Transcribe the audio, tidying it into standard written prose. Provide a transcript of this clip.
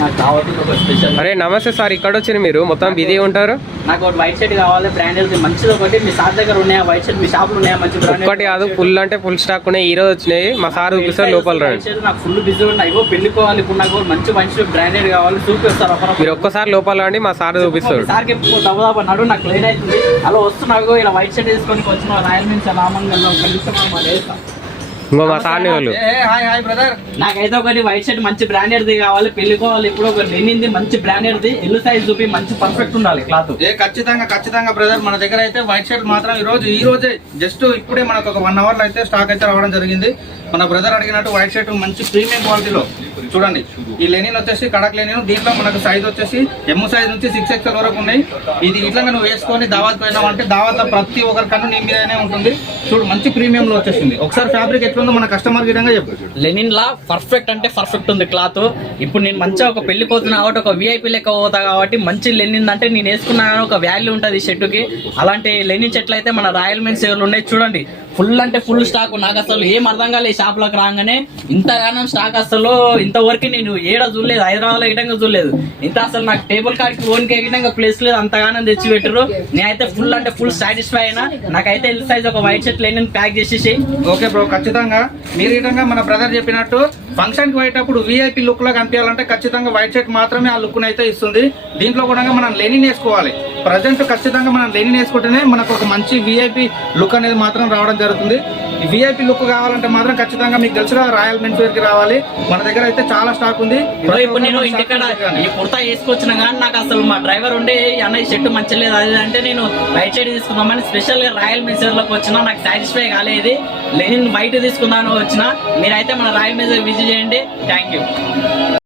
నాకు కావాల్సింది ఒక స్పెషల్. అరే నమస్తే సార్, ఇక్కడ వచ్చి మీరు మొత్తం బిజీ ఉంటారు. నాకు ఒకటి వైట్ షర్ట్ కావాలి, బ్రాండెడ్ మంచిది ఒకటి. మీ సార్ దగ్గర ఉన్నాయా వైట్ షర్ట్? మీ షాప్ లో ఉన్నాయా మంచి బ్రాండెడ్? ఒకటి కాదు, ఫుల్ అంటే ఫుల్ స్టాక్ ఉన్నాయి. ఈ రోజు వచ్చినాయి, మా సార్ చూపిస్తారు లోపల రండి. నాకు ఫుల్ బిజీ ఉన్నాయి. ఇగో పెళ్ళికోవాలి, ఇప్పుడు నాకు మంచి మంచి బ్రాండెడ్ కావాలి, చూపిస్తారు. మీరు ఒక్కసారి లోపల రండి, మా సార్ చూపిస్తారు. సార్కి దబదబా నడు, నాకు లేట్ అవుతుంది. అలా వస్తున్నావు ఇలా వైట్ షర్ట్ వేసుకొని వచ్చిన రాయల్ మీన్స్ రామంగల్లో కలిసి ఇంకో మా సార్ని వాళ్ళు. నాకైతే ఒకటి వైట్ షర్ట్ మంచి బ్రాండెడ్ది కావాలి, పెళ్ళికోవాలి. ఇప్పుడు ఒక లెనిన్ది మంచి బ్రాండెడ్ది, ఎల్లు సైజ్ చూపి మంచి పర్ఫెక్ట్ ఉండాలి క్లాత్. ఖచ్చితంగా బ్రదర్, మన దగ్గర అయితే వైట్ షర్ట్ మాత్రం ఈ రోజే జస్ట్ ఇప్పుడే మనకు ఒక 1 అవర్ లో అయితే స్టాక్ అయితే రావడం జరిగింది. మన బ్రదర్ అడిగినట్టు వైట్ షర్ట్ మంచి ప్రీమియం క్వాలిటీలో చూడండి. ఈ లెనిన్ వచ్చేసి కడక్ లెనిన్, దీంట్లో మనకు సైజ్ వచ్చేసి ఎమ్ సైజ్ నుంచి 6XL వరకు ఉన్నాయి. ఇది ఇట్లా నువ్వు వేసుకొని దావత్ పోయినావు అంటే దావత్ ప్రతి ఒక్కరి కన్ను నీ మీదనే ఉంటుంది. చూడు మంచి ప్రీమియం లో వచ్చేసింది. ఒకసారి ఫ్యాబ్రిక్ ఎట్లుందో మన కస్టమర్ విధంగా చెప్పు. లెనిన్ లా పర్ఫెక్ట్ అంటే పర్ఫెక్ట్ ఉంది క్లాత్. ఇప్పుడు నేను మంచిగా ఒక పెళ్లి పోతున్నా కాబట్టి ఒక విఐపి లెక్క పోతా కాబట్టి మంచి లెనిన్ అంటే నేను వేసుకున్నాను ఒక వాల్యూ ఉంటుంది ఈ షర్టుకి. అలాంటి లెనిన్ చెట్లు అయితే మన రాయల్ మెన్స్ ఉన్నాయి చూడండి. ఫుల్ అంటే ఫుల్ స్టాక్. నాకు అసలు ఏం అర్థం కాలేదు ఈ షాప్ లోకి రాగానే. ఇంతగానో స్టాక్ అసలు ఇంతవరకు నేను ఏడ చూడలేదు, హైదరాబాద్ లో గిటంగా చూడలేదు. ఇంత అసలు నాకు టేబుల్ కాడికి ఓన్ గిటంగా ప్లేస్ లేదు, అంతగానో తెచ్చి పెట్టారు. నేనైతే ఫుల్ అంటే ఫుల్ సాటిస్ఫై అయినా. నాకైతే ఎల్ సైజ్ ఒక వైట్ షర్ట్ లెనిన్ ప్యాక్ చేసేసి. ఓకే బ్రో, ఖచ్చితంగా మీరు విధంగా మన బ్రదర్ చెప్పినట్టు ఫంక్షన్ కి పోయేటప్పుడు విఐపి లుక్ లో కనిపించాలంటే ఖచ్చితంగా వైట్ షర్ట్ మాత్రమే ఆ లుక్ అయితే ఇస్తుంది. దీంట్లో కూడా మనం లెనిన్ వేసుకోవాలి. ప్రజెంట్ ఖచ్చితంగా మనం లెనిన్ వేసుకుంటేనే మనకు ఒక మంచి విఐపి లుక్ అనేది మాత్రం రావడం జరుగుతుంది. ఈ విఐపి లుక్ కావాలంటే మాత్రం ఖచ్చితంగా మీకు తెలుసు కదా రాయల్ మెన్స్ వేర్ కి రావాలి. మన దగ్గర అయితే చాలా స్టాక్ ఉంది. ఇప్పుడు నేను ఇంటికాడ ఈ కుర్తా వేసుకొచ్చిన కానీ నాకు అసలు మా డ్రైవర్ ఉండే అన్న ఈ షర్ట్ మంచి లేదు అది అంటే నేను వైట్ షర్ట్ తీసుకుందామని స్పెషల్ గా రాయల్ మెన్స్ వేర్ లోకి వచ్చినా. నాకు సాటిస్ఫై కాలేదు, లెనిన్ వైట్ తీసుకుందామని వచ్చిన. మీరైతే మన రాయల్ మెన్స్ వేర్ విజిట్ చేయండి. Thank you.